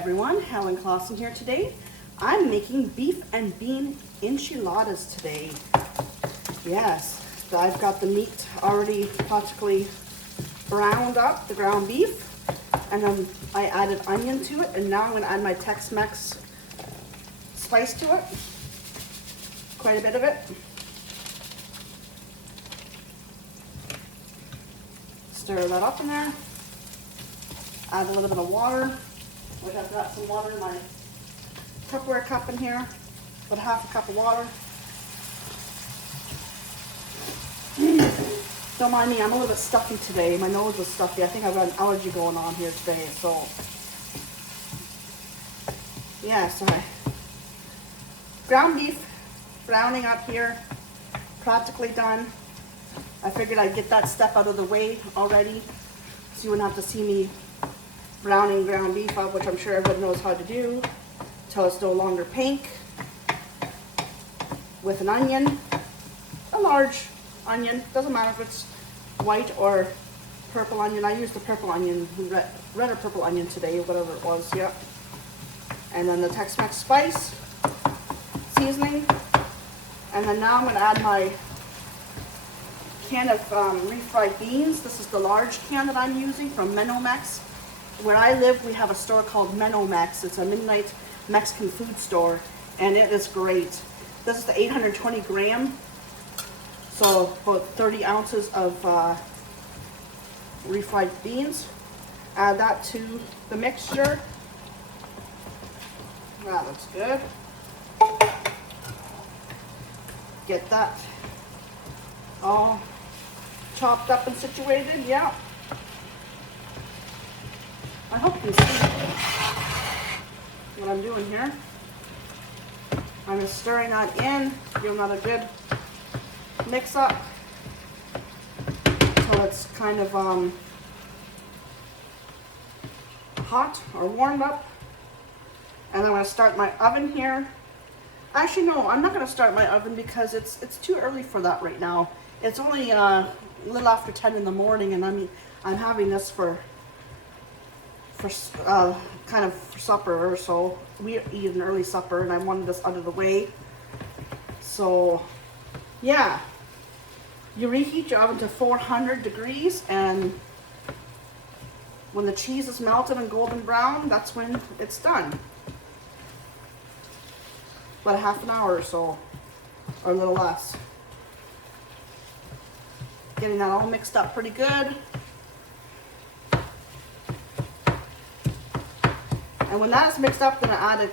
everyone, Helen Clausen here today. I'm making beef and bean enchiladas today. Yes, so I've got the meat already practically browned up, the ground beef, and then I added onion to it, and now I'm going to add my Tex-Mex spice to it, quite a bit of it. Stir that up in there, add a little bit of water. I've got some water in my Tupperware cup in here, about half a cup of water. Don't mind me, I'm a little bit stuffy today. My nose is stuffy. I think I've got an allergy going on here today, so yeah, sorry. Ground beef browning up here, practically done. I figured I'd get that step out of the way already, so you wouldn't have to see me browning ground beef up, which I'm sure everyone knows how to do, until it's no longer pink, with an onion, a large onion, doesn't matter if it's white or purple onion. I used the purple onion, red or purple onion today, whatever it was, yeah. And then the Tex-Mex spice, seasoning, and then now I'm going to add my can of refried beans. This is the large can that I'm using from Mex. Where I live, we have a store called Mex. It's a midnight Mexican food store, and it is great. This is the 820 gram, so about 30 ounces of refried beans. Add that to the mixture. That looks good. Get that all chopped up and situated, yeah. I hope you can see what I'm doing here. I'm just stirring that in, giving that a good mix up until it's kind of hot or warmed up. And then I'm going to start my oven here. Actually, no, I'm not going to start my oven because it's too early for that right now. It's only a little after 10 in the morning, and I'm having this for kind of for supper, or so we eat an early supper, and I wanted this out of the way. So yeah, you reheat your oven to 400 degrees, and when the cheese is melted and golden brown, that's when it's done. About a half an hour or so, or a little less. Getting that all mixed up pretty good. And when that's mixed up, then I added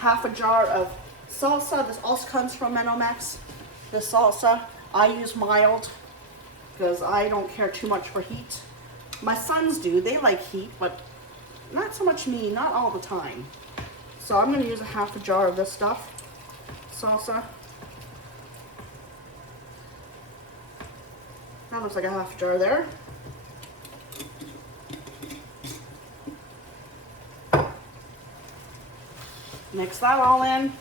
half a jar of salsa. This also comes from Mex. This salsa, I use mild because I don't care too much for heat. My sons do, they like heat, but not so much me, not all the time. So I'm going to use a half a jar of this stuff, salsa. That looks like a half jar there. Mix that all in.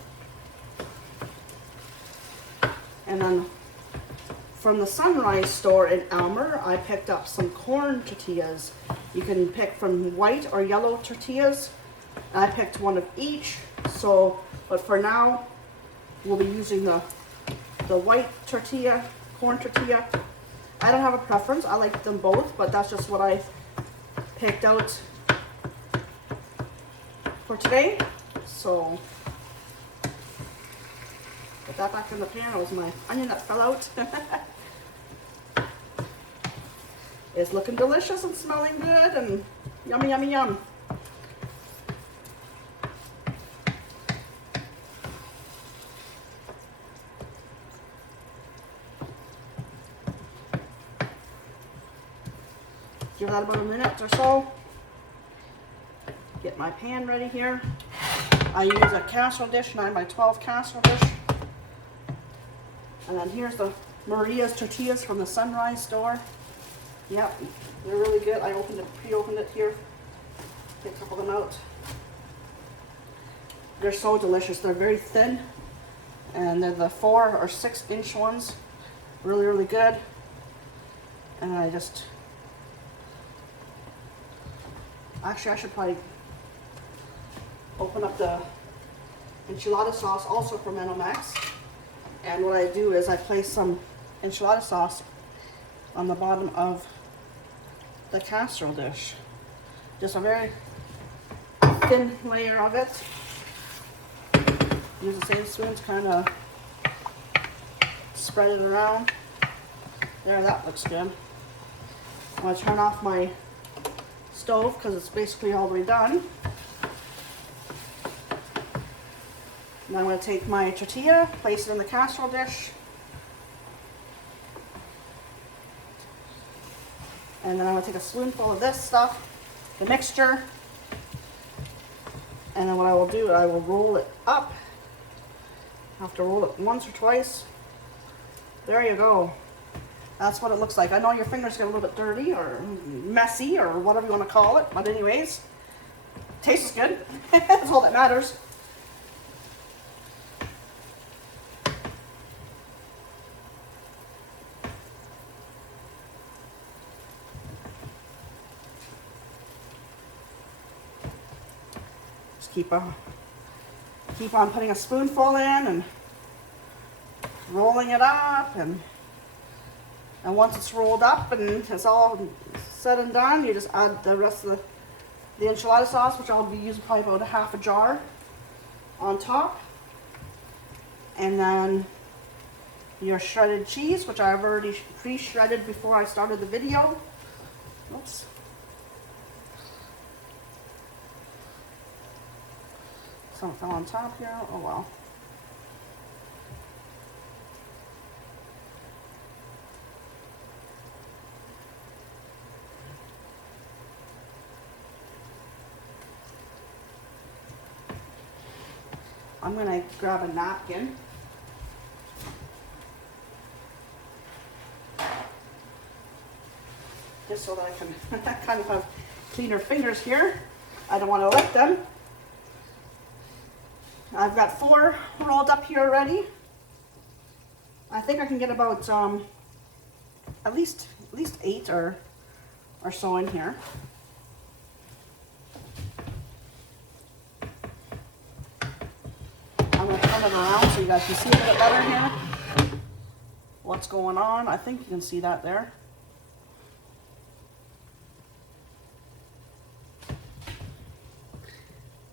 And then from the Sunrise store in Elmer, I picked up some corn tortillas. You can pick from white or yellow tortillas. I picked one of each. So, but for now, we'll be using the white tortilla, corn tortilla. I don't have a preference. I like them both, but that's just what I picked out for today. So, put that back in the pan. It was my onion that fell out. It's looking delicious and smelling good and yummy, yummy, yum. Give that about a minute or so. Get my pan ready here. I use a casserole dish, 9x12 casserole dish. And then here's the Maria's tortillas from the Sunrise store. Yep, they're really good. I pre-opened it here. Get a couple of them out. They're so delicious. They're very thin, and they're the 4 or 6 inch ones. Really, really good. And I just, actually I should probably open up the enchilada sauce, also from Max. And what I do is I place some enchilada sauce on the bottom of the casserole dish. Just a very thin layer of it. Use the same spoon to kind of spread it around. There, that looks good. I'm going to turn off my stove because it's basically all the way done. And I'm going to take my tortilla, place it in the casserole dish. And then I'm going to take a spoonful of this stuff, the mixture. And then what I will do, I will roll it up. I have to roll it once or twice. There you go. That's what it looks like. I know your fingers get a little bit dirty or messy or whatever you want to call it. But anyways, tastes good. That's all that matters. Just keep on putting a spoonful in and rolling it up, and once it's rolled up and it's all said and done, you just add the rest of the enchilada sauce, which I'll be using probably about a half a jar on top, and then your shredded cheese, which I've already pre-shredded before I started the video. Oops. Some fell on top here. Oh well. I'm going to grab a napkin. Just so that I can kind of have cleaner fingers here. I don't want to lick them. I've got 4 rolled up here already. I think I can get about at least 8 or so in here. I'm going to turn it around so you guys can see a bit better here. What's going on? I think you can see that there.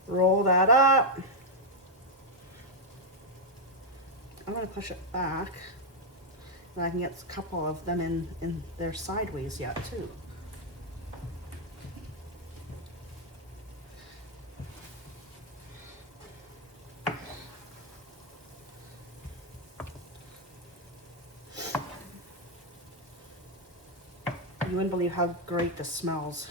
Roll that up. I'm going to push it back, and I can get a couple of them in there sideways yet too. You wouldn't believe how great this smells.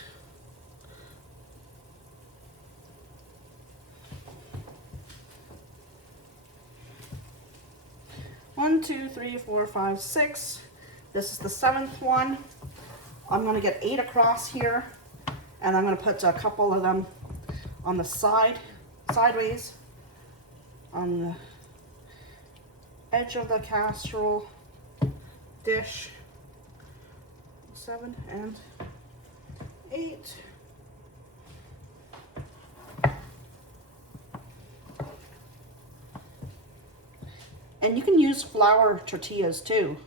One, 2, 3, 4, 5, 6. This is the 7th one. I'm going to get 8 across here, and I'm going to put a couple of them on the sideways, on the edge of the casserole dish. 7 and 8. And you can use flour tortillas too.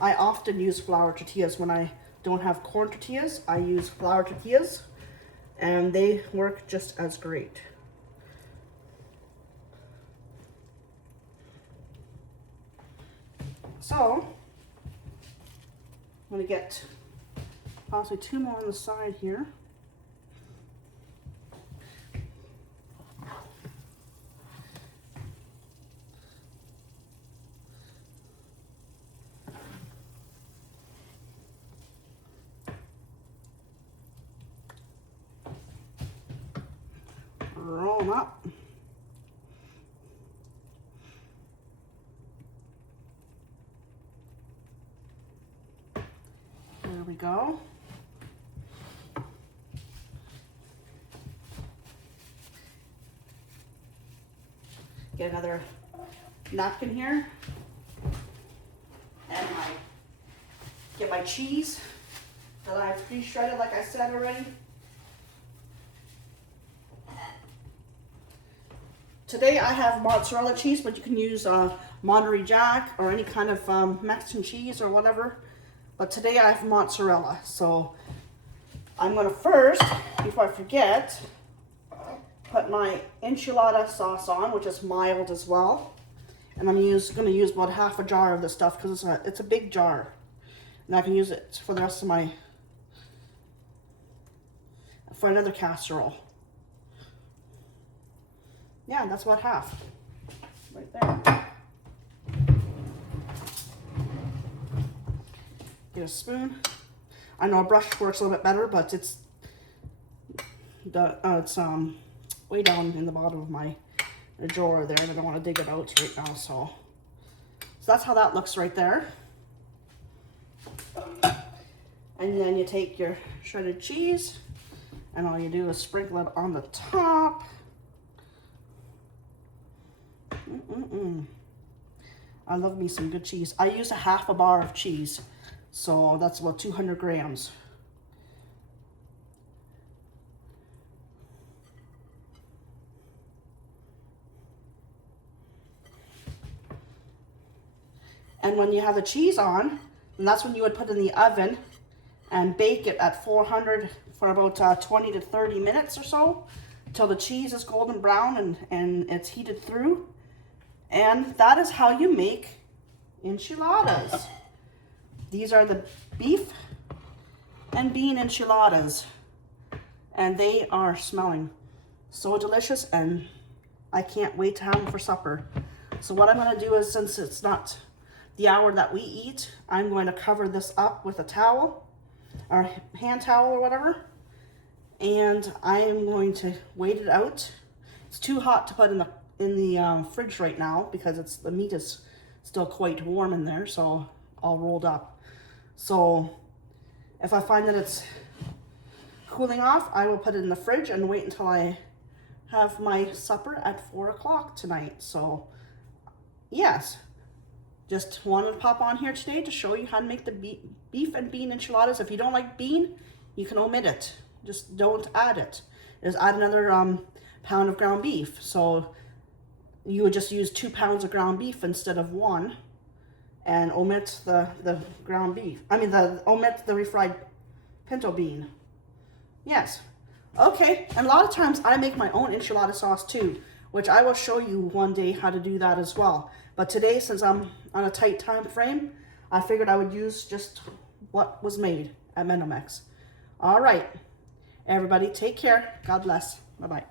I often use flour tortillas when I don't have corn tortillas. I use flour tortillas, and they work just as great. So, I'm going to get possibly 2 more on the side here. Roll them up. There we go. Get another napkin here, and get my cheese that I've pre-shredded, like I said already. Today I have mozzarella cheese, but you can use Monterey Jack or any kind of Mexican cheese or whatever. But today I have mozzarella. So I'm going to first, before I forget, put my enchilada sauce on, which is mild as well. And I'm going to use about half a jar of this stuff because it's a big jar. And I can use it for the rest of for another casserole. Yeah, that's about half. Right there. Get a spoon. I know a brush works a little bit better, but it's way down in the bottom of my drawer there, and I don't want to dig it out right now. So that's how that looks right there. And then you take your shredded cheese, and all you do is sprinkle it on the top. I love me some good cheese. I use a half a bar of cheese, so that's about 200 grams. And when you have the cheese on, and that's when you would put it in the oven and bake it at 400 for about 20 to 30 minutes or so, till the cheese is golden brown and it's heated through. And that is how you make enchiladas. These are the beef and bean enchiladas. And they are smelling so delicious, and I can't wait to have them for supper. So what I'm going to do is, since it's not the hour that we eat, I'm going to cover this up with a towel or hand towel or whatever. And I am going to wait it out. It's too hot to put in the fridge right now because the meat is still quite warm in there, so all rolled up. So if I find that it's cooling off, I will put it in the fridge and wait until I have my supper at 4 o'clock tonight. So yes, just wanted to pop on here today to show you how to make the beef and bean enchiladas. If you don't like bean, you can omit it. Just don't add it. Just add another pound of ground beef. So you would just use 2 pounds of ground beef instead of 1, and omit the ground beef. Omit the refried pinto bean. Yes. Okay. And a lot of times I make my own enchilada sauce too, which I will show you one day how to do that as well. But today, since I'm on a tight time frame, I figured I would use just what was made at Menomex. All right. Everybody, take care. God bless. Bye-bye.